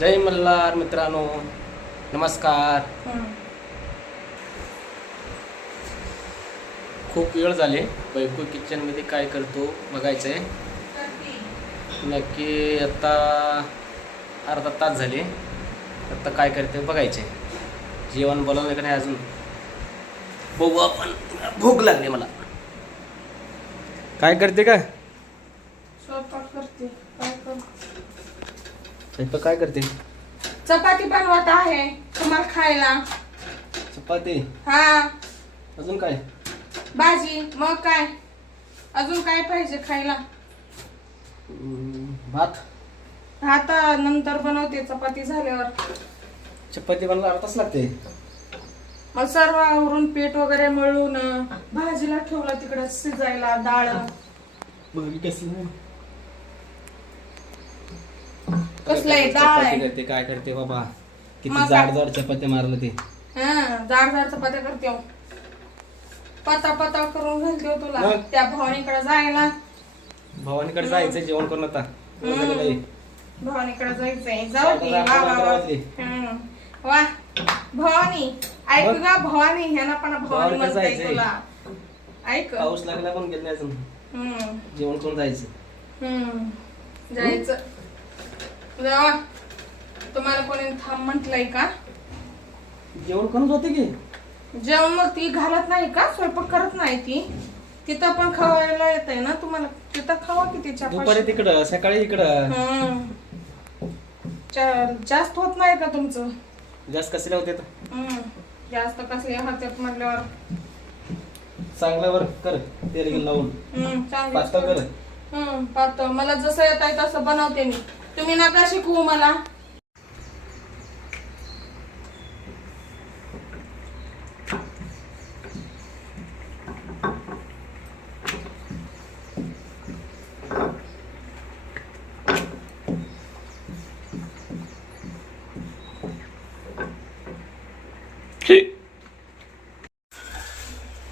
जय मल्हार मित्रांनो. नमस्कार. खूप वेळ झाले. बैकू किचनमध्ये काय करतो बघायचं आहे नक्की आता अर्धा तास झाले. आता काय करते बघायचे जेवण बोलावलं का नाही अजून? बघू आपण. भूक लागली मला. काय करते का स्वयंपाक करते काय कर स्वयंपाक काय करते? चपाती बनवत आहे तुम्हाला खायला. चपाती? हा. अजून काय? भाजी मग काय? अजून काय पाहिजे खायला? भात. आता नंतर बनवते चपाती झाल्यावर. चपाती बनवायला अर्धा तास लागते. मग सर्व आवरून पीठ वगैरे मळून भाजीला ठेवला तिकडे शिजायला डाळ. बघ कसं कसलं आहे? डाळ आहे. चपाती करते काय करते बाबा? किती मग. जाड काय? जाड चपाती मारलं ते. हा जाड जाड चपात्या करते हो. पता पता करून घालते हो तुला. मग? त्या भवानीकडे जायला. भवानीकडे जायचं जेवण करून आता. भवानीकडे जायचंय. जाऊ साडे वा भवानी ऐक मग? गा भवानी. ह्याना पण भवानी भवानीकडे म्हणताय जायचंय. तुला ऐक. पाऊस लागला पण गेलं नाही अजून. जेवण करून जायचं. जायचं. तुम्हाला कोणी थांब म्हटलंय का? जेवण करून जाते की? जेवण मग ती घालत नाही का? स्वयंपाक करत नाही ती. तिथं पण खवायला येत आहे ना तुम्हाला? तिथं खावा की तिच्या दुपारी. तिकडं सकाळी इकडं. हम्म. जा- जास्त होत नाही का तुमचं? जास्त कसले होते हम्म. जास्त कसले हातात म्हटल्यावर? चांगलं वर कर तेल लावून. हम्म, चांगलं. पास्ता कर. हम्म, पातळ. मला जसं येत आहे तसं बनवते मी. तुम्ही नका शिकवू मला.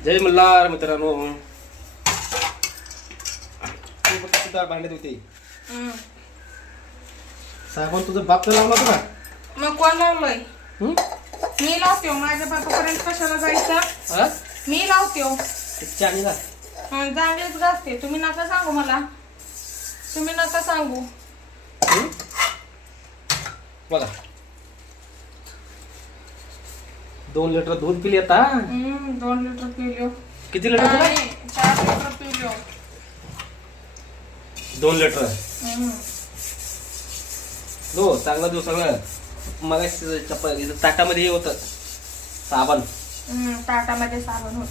जय मल्हार मित्रांनो. भांडत होते. साबण तुझं बाप तर लावला होता मग कोण लावलंय हं? मी लावते हो. माझ्या बापापर्यंत कशाला जायचं हा? मी लावते हो. ते हं, चांगलीच गाजते तुम्ही नका सांगू मला तुम्ही नका सांगू हं? बघा दोन लिटर दूध पिली आता दोन लिटर पिलो किती लिटर चार लिटर पिलो दोन लिटर. हो चांगला देऊ सगळं. मग चप्पल ताटामध्ये हे होतं. साबण. हम्म, ताटामध्ये साबण होत.